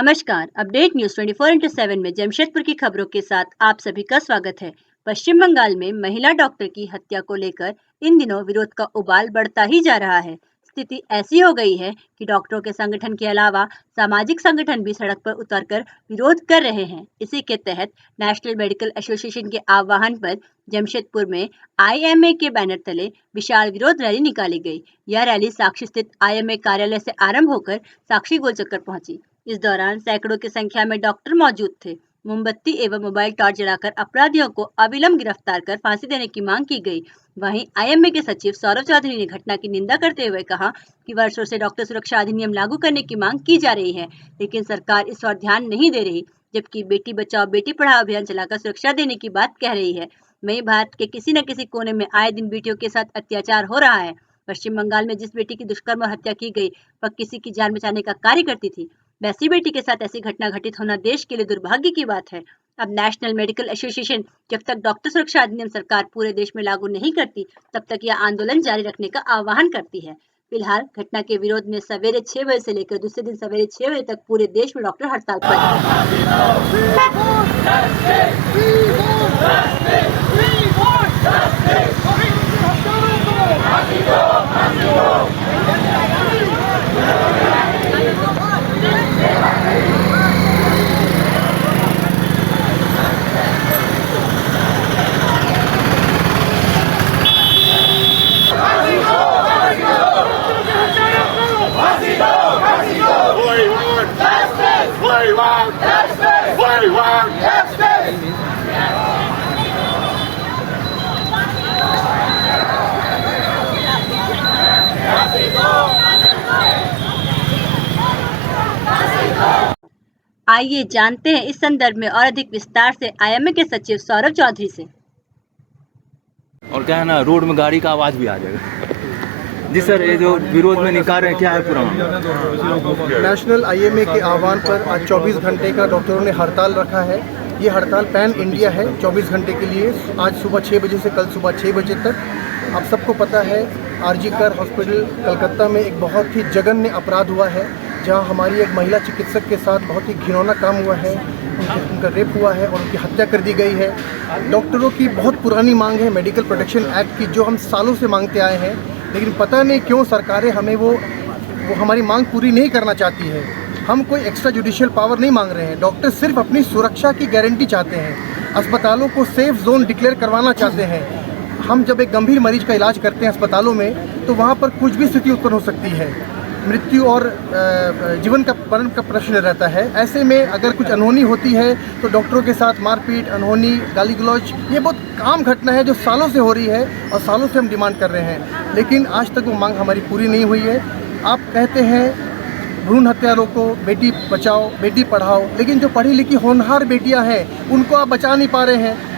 नमस्कार। Update news 24/7 में जमशेदपुर की खबरों के साथ आप सभी का स्वागत है। पश्चिम बंगाल में महिला डॉक्टर की हत्या को लेकर इन दिनों विरोध का उबाल बढ़ता ही जा रहा है। स्थिति ऐसी हो गई है कि डॉक्टरों के संगठन के अलावा सामाजिक संगठन भी सड़क पर उतरकर विरोध कर रहे हैं। इसी के तहत नेशनल मेडिकल एसोसिएशन के आह्वान पर जमशेदपुर में आईएमए के बैनर तले विशाल विरोध रैली निकाली गई। यह रैली साक्षी स्थित आईएमए कार्यालय से आरंभ होकर साक्षी गोल चक्कर पहुंची। इस दौरान सैकड़ों की संख्या में डॉक्टर मौजूद थे। मोमबत्ती एवं मोबाइल टॉर्च जलाकर अपराधियों को अविलंब गिरफ्तार कर फांसी देने की मांग की गई। वहीं आईएमए के सचिव सौरभ चौधरी ने घटना की निंदा करते हुए कहा कि वर्षों से डॉक्टर सुरक्षा अधिनियम लागू करने की मांग की जा रही है, लेकिन सरकार इस पर ध्यान नहीं दे रही, जबकि बेटी बचाओ बेटी पढ़ाओ अभियान चलाकर सुरक्षा देने की बात कह रही है। वहीं भारत के किसी न किसी कोने में आए दिन बेटियों के साथ अत्याचार हो रहा है। पश्चिम बंगाल में जिस बेटी की दुष्कर्म और हत्या की गई वह किसी की जान बचाने का कार्य करती थी। वैसी बेटी के साथ ऐसी घटना घटित होना देश के लिए दुर्भाग्य की बात है। अब नेशनल मेडिकल एसोसिएशन जब तक डॉक्टर सुरक्षा अधिनियम सरकार पूरे देश में लागू नहीं करती, तब तक यह आंदोलन जारी रखने का आह्वान करती है। फिलहाल घटना के विरोध में सवेरे 6 बजे से लेकर दूसरे दिन सवेरे 6 बजे तक पूरे देश में डॉक्टर हड़ताल पर आइए जानते हैं इस संदर्भ में और अधिक विस्तार से आईएमए के सचिव सौरभ चौधरी से। और क्या है ना, रोड में गाड़ी का आवाज भी आ जाएगा। जी सर, ये जो विरोध में निकाल रहे हैं, क्या है पूरा मामला? नेशनल आईएमए के आह्वान पर आज 24 घंटे का डॉक्टरों ने हड़ताल रखा है। ये हड़ताल पैन इंडिया है 24 घंटे के लिए, आज सुबह 6 बजे से कल सुबह 6 बजे तक। आप सबको पता है आरजी कर हॉस्पिटल कलकत्ता में एक बहुत ही जघन्य अपराध हुआ है, जहां हमारी एक महिला चिकित्सक के साथ बहुत ही घिनौना काम हुआ है। उनका रेप हुआ है और उनकी हत्या कर दी गई है। डॉक्टरों की बहुत पुरानी मांग है मेडिकल प्रोटेक्शन एक्ट की, जो हम सालों से मांगते आए हैं, लेकिन पता नहीं क्यों सरकारें हमें वो हमारी मांग पूरी नहीं करना चाहती है। हम कोई एक्स्ट्रा जुडिशियल पावर नहीं मांग रहे हैं। डॉक्टर सिर्फ अपनी सुरक्षा की गारंटी चाहते हैं। अस्पतालों को सेफ जोन डिक्लेयर करवाना चाहते हैं। हम जब एक गंभीर मरीज का इलाज करते हैं अस्पतालों में, तो वहाँ पर कुछ भी स्थिति उत्पन्न हो सकती है। मृत्यु और जीवन का मरण का प्रश्न रहता है। ऐसे में अगर कुछ अनहोनी होती है तो डॉक्टरों के साथ मारपीट, अनहोनी, गाली गलौज, ये बहुत आम घटना है जो सालों से हो रही है और सालों से हम डिमांड कर रहे हैं, लेकिन आज तक वो मांग हमारी पूरी नहीं हुई है। आप कहते हैं भ्रूण हत्या रोको, बेटी बचाओ बेटी पढ़ाओ, लेकिन जो पढ़ी लिखी होनहार बेटियां हैं उनको आप बचा नहीं पा रहे हैं।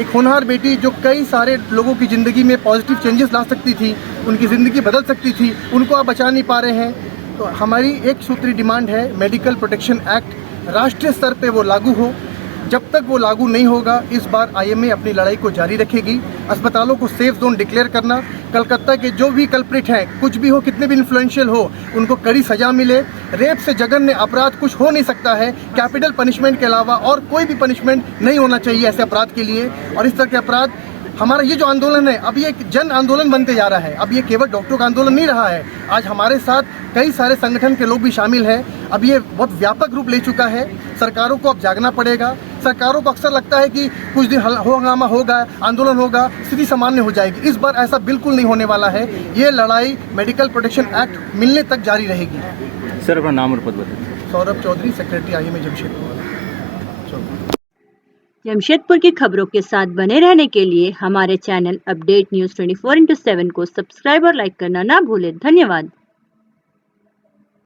एक होनहार बेटी जो कई सारे लोगों की ज़िंदगी में पॉजिटिव चेंजेस ला सकती थी, उनकी ज़िंदगी बदल सकती थी, उनको आप बचा नहीं पा रहे हैं। तो हमारी एक सूत्री डिमांड है मेडिकल प्रोटेक्शन एक्ट राष्ट्रीय स्तर पे वो लागू हो। जब तक वो लागू नहीं होगा, इस बार आईएमए अपनी लड़ाई को जारी रखेगी। अस्पतालों को सेफ जोन डिक्लेयर करना, कलकत्ता के जो भी कल्प्रिट हैं, कुछ भी हो, कितने भी इन्फ्लुएंशियल हो, उनको कड़ी सजा मिले। रेप से जघन्य अपराध कुछ हो नहीं सकता है। कैपिटल पनिशमेंट के अलावा और कोई भी पनिशमेंट नहीं होना चाहिए ऐसे अपराध के लिए। और इस तरह के अपराध, हमारा ये जो आंदोलन है अब ये एक जन आंदोलन बनते जा रहा है। अब ये केवल डॉक्टरों का आंदोलन नहीं रहा है, आज हमारे साथ कई सारे संगठन के लोग भी शामिल हैं। अब ये बहुत व्यापक रूप ले चुका है। सरकारों को अब जागना पड़ेगा। सरकारों को अक्सर लगता है कि कुछ दिन हंगामा होगा, आंदोलन होगा, स्थिति सामान्य हो जाएगी। इस बार ऐसा बिल्कुल नहीं होने वाला है। ये लड़ाई मेडिकल प्रोटेक्शन एक्ट मिलने तक जारी रहेगी। सर, अपना नाम और पद बताइए। Saurabh Chaudhary, secretary IMA Jamshedpur. जमशेदपुर की खबरों के साथ बने रहने के लिए हमारे चैनल अपडेट न्यूज 24/7 को सब्सक्राइब और लाइक करना ना भूलें। धन्यवाद।